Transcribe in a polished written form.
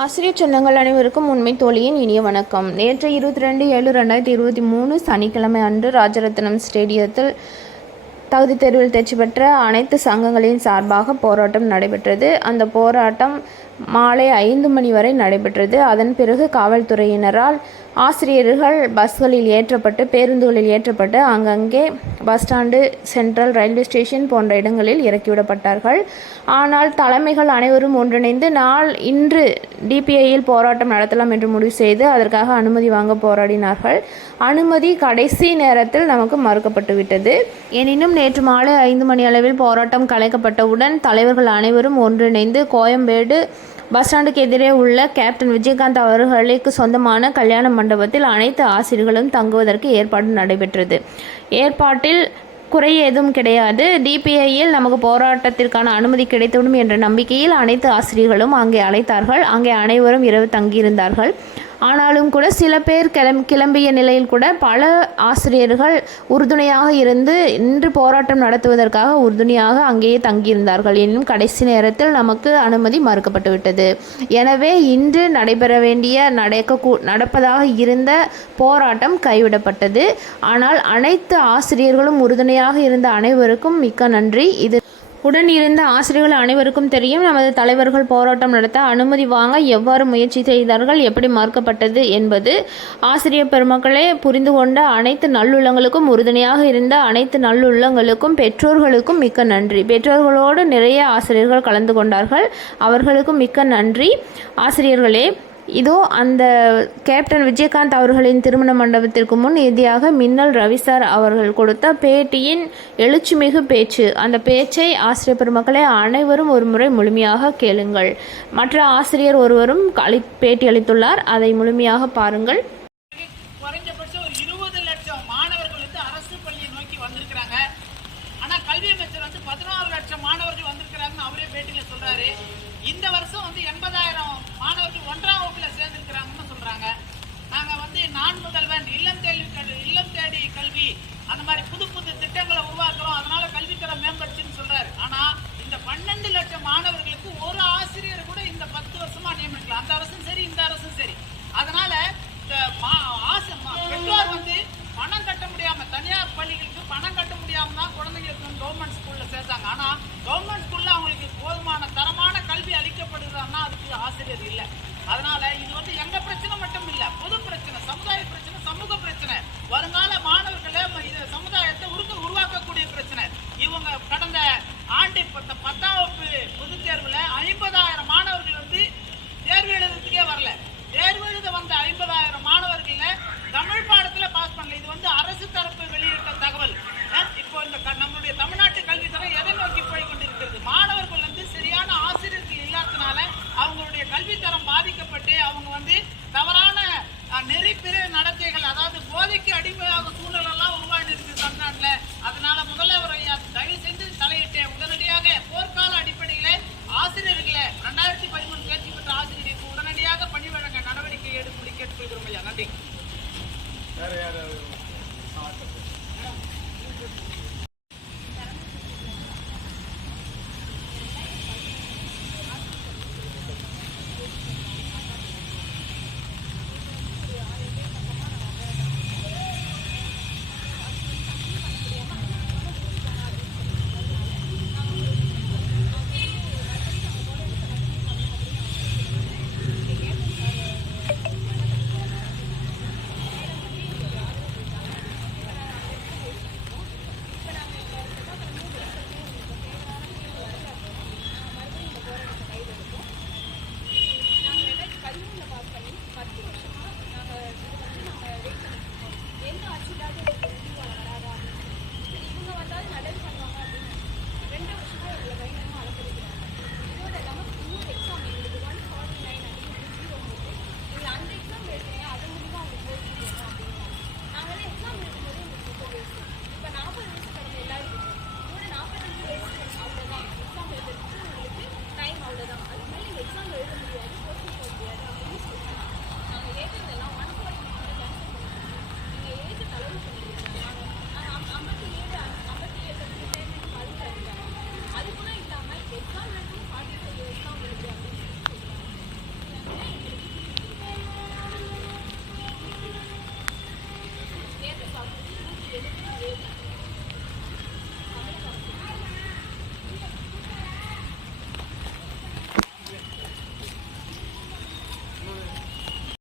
ஆசிரியர் சொந்தங்கள் அனைவருக்கும் உண்மை தோழியின் இனிய வணக்கம். நேற்று 22/7/2023 சனிக்கிழமை அன்று ராஜரத்னம் ஸ்டேடியத்தில் தகுதி தேர்வில் தேர்ச்சி பெற்ற அனைத்து சங்கங்களின் சார்பாக போராட்டம் நடைபெற்றது. அந்த போராட்டம் மாலை 5 மணி வரை நடைபெற்றது. அதன் பிறகு காவல்துறையினரால் ஆசிரியர்கள் பஸ்களில் ஏற்றப்பட்டு பேருந்துகளில் ஏற்றப்பட்டு அங்கங்கே bus stand, central railway station போன்ற இடங்களில் இறக்கிவிடப்பட்டார்கள். ஆனால் தலைமைகள் அனைவரும் ஒன்றிணைந்து இன்று டிபிஐயில் போராட்டம் நடத்தலாம் என்று முடிவு செய்து அதற்காக அனுமதி வாங்க போராடினார்கள். அனுமதி கடைசி நேரத்தில் நமக்கு மறுக்கப்பட்டுவிட்டது. எனினும் நேற்று மாலை 5 மணி அளவில் போராட்டம் கலைக்கப்பட்டவுடன் தலைவர்கள் அனைவரும் ஒன்றிணைந்து கோயம்பேடு பஸ் ஸ்டாண்டுக்கு எதிரே உள்ள கேப்டன் விஜயகாந்த் அவர்களுக்கு சொந்தமான கல்யாண மண்டபத்தில் அனைத்து ஆசிரியர்களும் தங்குவதற்கு ஏற்பாடு நடைபெற்றது. ஏற்பாட்டில் குறை எதுவும் கிடையாது. டிபிஐயில் நமக்கு போராட்டத்திற்கான அனுமதி கிடைத்துவிடும் என்ற நம்பிக்கையில் அனைத்து ஆசிரியர்களும் அங்கே அழைத்தார்கள். அங்கே அனைவரும் இரவு தங்கியிருந்தார்கள். ஆனாலும் கூட சில பேர் கிளம்பிய நிலையில் கூட பல ஆசிரியர்கள் உறுதுணையாக இருந்து இன்று போராட்டம் நடத்துவதற்காக உறுதுணையாக அங்கேயே தங்கியிருந்தார்கள். எனினும் கடைசி நேரத்தில் நமக்கு அனுமதி மறுக்கப்பட்டுவிட்டது. எனவே இன்று நடைபெற வேண்டிய நடப்பதாக இருந்த போராட்டம் கைவிடப்பட்டது. ஆனால் அனைத்து ஆசிரியர்களும் உறுதுணையாக இருந்த அனைவருக்கும் மிக்க நன்றி. உடன் இருந்த ஆசிரியர்கள் அனைவருக்கும் தெரியும் நமது தலைவர்கள் போராட்டம் நடத்த அனுமதி வாங்க எவ்வாறு முயற்சி செய்தார்கள், எப்படி மறுக்கப்பட்டது என்பது. ஆசிரியர் பெருமக்களே, புரிந்து கொண்ட அனைத்து நல்லுள்ளங்களுக்கும் உறுதுணையாக இருந்த அனைத்து நல்லுள்ளங்களுக்கும் பெற்றோர்களுக்கும் மிக்க நன்றி. பெற்றோர்களோடு நிறைய ஆசிரியர்கள் கலந்து கொண்டார்கள். அவர்களுக்கும் மிக்க நன்றி. ஆசிரியர்களே, இதோ அந்த கேப்டன் விஜயகாந்த் அவர்களின் திருமண மண்டபத்திற்கு முன் இறுதியாக மின்னல் ரவி சார் அவர்கள் கொடுத்த பேட்டியின் எழுச்சிமிகு பேச்சு. அந்த பேச்சை ஆசிரியர் பெருமக்களே அனைவரும் ஒரு முறை முழுமையாக கேளுங்கள். மற்ற ஆசிரியர் ஒருவரும் பேட்டி அளித்துள்ளார். அதை முழுமையாக பாருங்கள். குறைஞ்சபட்சம் 20 லட்சம் மாணவர்கள் அரசு பள்ளியை நோக்கி வந்திருக்கிறாங்க. ஆனா கல்வி அமைச்சர் 16 லட்சம் மாணவர்கள் வந்திருக்கிறாங்கன்னு அவரே பேட்டியில சொல்றாரு. இந்த வருஷம் 80,000 மாணவர்கள் 1ஆம் வகுப்புல சேர்ந்திருக்கிறாங்கன்னு சொல்றாங்க. நாங்க நான் முதல்வன் இல்லம் தேடி கல்வி அந்த மாதிரி புது திட்டங்களை உருவாக்குறோம், அதனால கல்வித்தரம் மேம்படுச்சுன்னு சொல்றாரு. ஆனா இந்த 12 லட்சம் மாணவர்களுக்கு ஒரு ஆசிரியர் கூட இந்த 10 வருஷமா நியமிக்கலாம். அந்த அரசும் சரி, இந்த அரசும் சரி. அதனால பெற்றோர் பணம் கட்ட முடியாம, தனியார் பள்ளிகளுக்கு பணம் கட்ட முடியாம தான் குழந்தைங்களுக்கு கவர்மெண்ட் ஸ்கூல்ல சேர்த்தாங்க. ஆனா கவர்மெண்ட் ஸ்கூல்ல அவங்களுக்கு போதுமான தரமான கல்வி அளிக்கப்படுதுன்னா அதுக்கு ஆசிரியர் இல்லை. அதனால இது எங்க பிரச்சனை மட்டும் இல்ல, பொது பிரச்சனை, சமுதாய பிரச்சனை, சமூக பிரச்சனை. வருங்கால